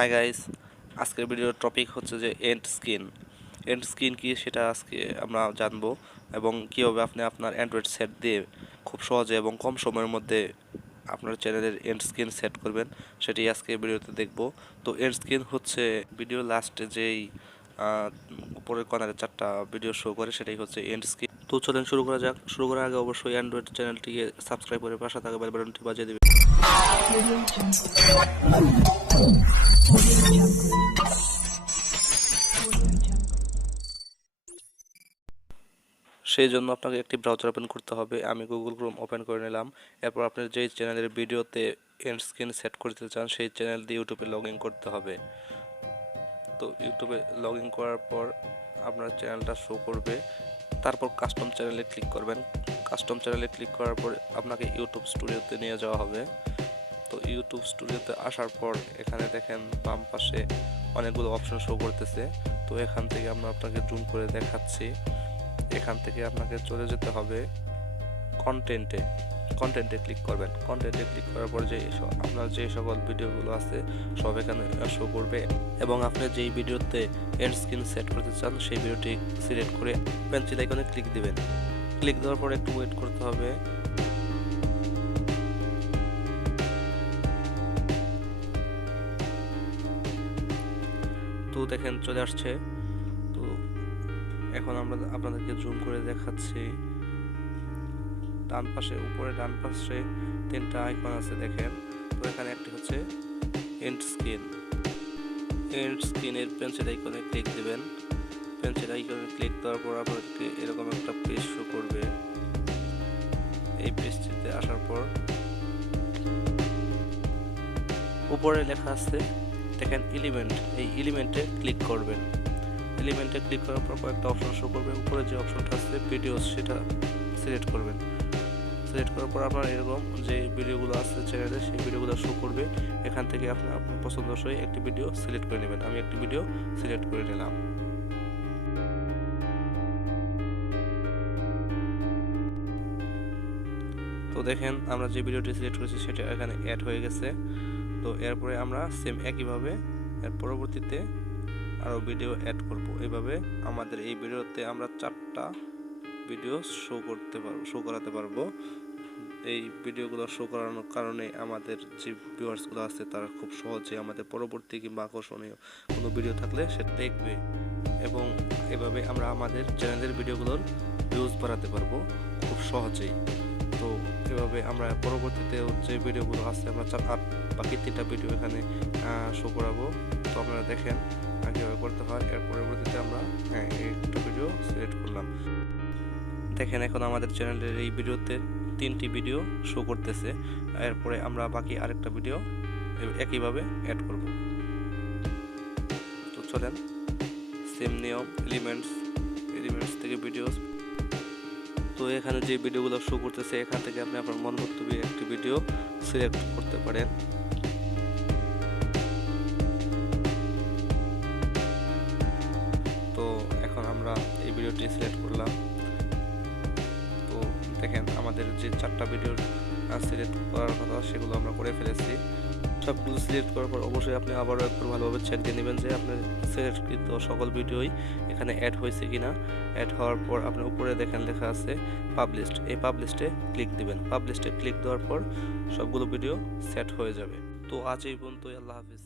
Hi guys, আজকের ভিডিওর topic হচ্ছে যে এন্ড স্ক্রিন কি সেটা আজকে আমরা জানবো এবং কীভাবে আপনি আপনার অ্যান্ড্রয়েড সেট দিয়ে খুব সহজে এবং কম সময়ের মধ্যে আপনার চ্যানেলের এন্ড স্ক্রিন সেট করবেন সেটি আজকে ভিডিওতে দেখব। তো এন্ড স্ক্রিন হচ্ছে ভিডিও লাস্টে যেই উপরের কর্নারে চারটা ভিডিও শো করে সেটাই হচ্ছে এন্ড স্ক্রিন। তো চলেন শুরু করা যাক। শুরু করার আগে অবশ্যই অ্যান্ড্রয়েড চ্যানেলটিকে সাবস্ক্রাইব করে পাশে থাকা বেল বাটনটি বাজিয়ে দেবেন। সেই জন্য আপনাকে একটি ব্রাউজার ওপেন করতে হবে। আমি গুগল ক্রোম ওপেন করে নিলাম। এরপর আপনার যেই চ্যানেলের ভিডিওতে এন্ড স্ক্রিন সেট করতে চান সেই চ্যানেল দিয়ে ইউটিউবে লগ ইন করতে হবে। তো ইউটিউবে লগ ইন করার পর আপনার চ্যানেলটা শো করবে। তারপর কাস্টম চ্যানেলে ক্লিক করবেন। কাস্টম চ্যানেলে ক্লিক করার পর আপনাকে ইউটিউব স্টুডিওতে নিয়ে যাওয়া হবে। তো ইউটিউব স্টুডিওতে আসার পর এখানে দেখেন বাম পাশে অনেকগুলো অপশন শো করতেছে। তো এখান থেকে আমরা আপনাকে জুম করে দেখাচ্ছি। এখান থেকে আপনাকে চলে যেতে হবে কন্টেন্টে ক্লিক করবেন। কন্টেন্টে ক্লিক করার পর যে আপনার যে সকল ভিডিওগুলো আছে সব এখানে শো করবে এবং আপনি যেই ভিডিওতে এন্ড স্ক্রিন সেট করতে চান সেই ভিডিওটি সিলেক্ট করে পেন্সিল আইকনে ক্লিক দিবেন। ক্লিক দেওয়ার পর একটু ওয়েট করতে হবে। তো দেখেন চলে আসছে। তো এখন আমরা আপনাদেরকে জুম করে দেখাচ্ছি। ডান পাশে উপরে ডান পাশে তিনটা আইকন আছে দেখেন। তো এখানে একটি হচ্ছে এন্ড স্ক্রিনের পেন্সিল আইকনে ক্লিক দিবেন। পেন্সিল আইকনে ক্লিক দেওয়ার পর আপনাদেরকে এরকম একটা পেজ শো করবে। এই পেজটিতে আসার পর উপরে লেখা আছে দেখেন এলিমেন্ট, এই এলিমেন্টে ক্লিক করবেন। এলিমেন্টে ক্লিক করার পর কয়েকটা অপশন শো করবে। উপরে যে অপশনটা আছে ভিডিওস সেটা সিলেক্ট করবেন। সিলেক্ট করার পর আপনার এরকম যে ভিডিওগুলো আছে চ্যানেলে সেই ভিডিওগুলো শো করবে। এখান থেকে আপনার পছন্দসই একটি ভিডিও সিলেক্ট করে নেবেন। আমি একটি ভিডিও সিলেক্ট করে নিলাম। তো দেখেন আমরা যে ভিডিওটি সিলেক্ট করেছি সেটা এখানে অ্যাড হয়ে গেছে। তো এরপরে আমরা সেম একইভাবে এর পরবর্তীতে আরও ভিডিও অ্যাড করব। এইভাবে আমাদের এই ভিডিওতে আমরা 4টা ভিডিও শো করাতে পারবো। এই ভিডিওগুলো শো করানোর কারণে আমাদের যে ভিউয়ার্সগুলো আছে তারা খুব সহজে আমাদের পরবর্তী কিংবা আকর্ষণীয় কোনো ভিডিও থাকলে সেটা দেখবে এবং এভাবে আমরা আমাদের চ্যানেলের ভিডিওগুলোর ভিউজ বাড়াতে পারবো খুব সহজেই। তো এভাবে আমরা পরবর্তীতে যে ভিডিওগুলো আছে আমরা বাকি 3টা ভিডিও এখানে শো করাবো। তো আপনারা দেখেন কীভাবে করতে হয়। এর পরবর্তীতে আমরা একটা ভিডিও সিলেক্ট করলাম। দেখেন এখন আমাদের চ্যানেলের এই ভিডিওতে 3টি ভিডিও শো করতেছে। এরপরে আমরা বাকি আরেকটা ভিডিও একইভাবে অ্যাড করব। তো চলেন সেম নিয়ম এলিমেন্টস থেকে ভিডিওস। তো এখানে যে ভিডিওগুলো শো করতেছে এখান থেকে আপনি আপনার মন মতো একটি ভিডিও সিলেক্ট করতে পারেন। তো এখন আমরা এই ভিডিওটি সিলেক্ট করলাম। তো দেখেন আমাদের যে 4টা ভিডিও সিলেক্ট করার কথা সেগুলো আমরা করে ফেলেছি। সবগুলো সিলেক্ট করার পর অবশ্যই আপনি আবারও একটু ভালোভাবে চেক দিয়ে নেবেন যে আপনার সিলেক্টকৃত সকল ভিডিওই এখানে অ্যাড হয়েছে কিনা। অ্যাড হওয়ার পর আপনার উপরে দেখেন লেখা আছে পাবলিশড। এই পাবলিশডে ক্লিক দিবেন। পাবলিশডে ক্লিক দেওয়ার পর সবগুলো ভিডিও সেট হয়ে যাবে। তো আজ এই পর্যন্তই। আল্লাহ হাফিজ।